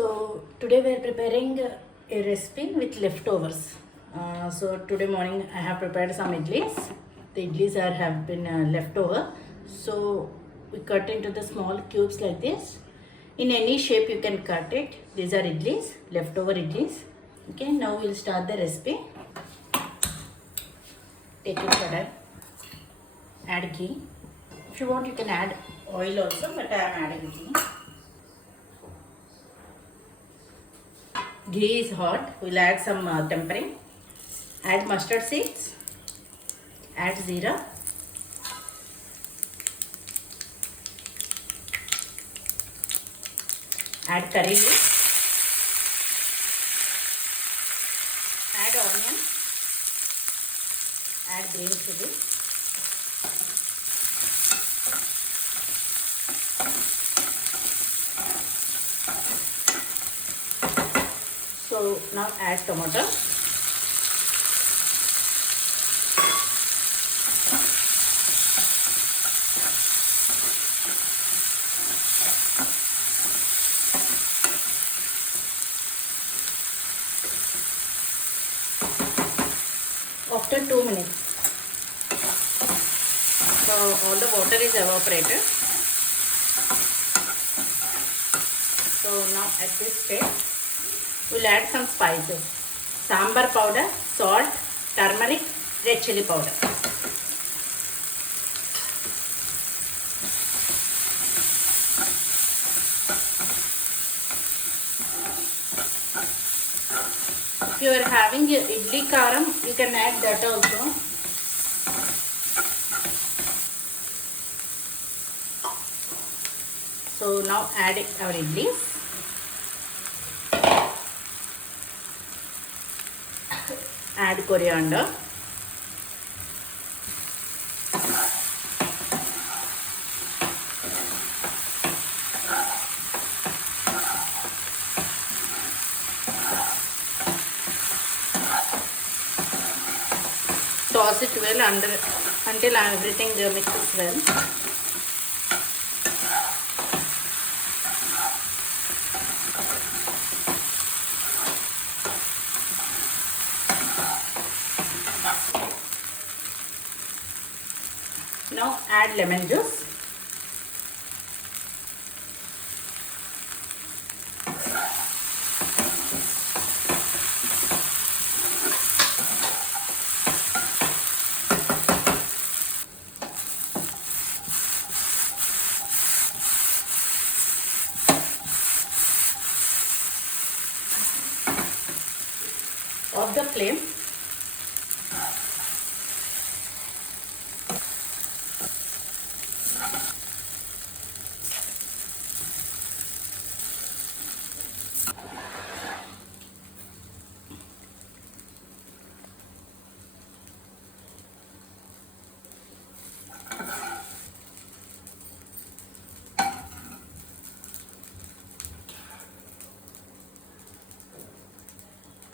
So today we are preparing a recipe with leftovers. So today morning I have prepared some idlis. The idlis have been leftover. So we cut into the small cubes like this. In any shape you can cut it. These are idlis, leftover idlis. Okay, now we'll start the recipe. Take a kadai. Add ghee. If you want you can add oil also, but I am adding ghee. Ghee is hot. We'll add some tempering. Add mustard seeds. Add jeera. Add curry leaf. Add onion. Add green chili. So now add tomato. After 2 minutes, so all the water is evaporated. So now at this stage, we'll add some spices: sambar powder, salt, turmeric, red chili powder. If you are having idli karam, you can add that also. So now add our idlis. Add coriander. Toss it well until everything mixes well. Now add lemon juice. Off the flame.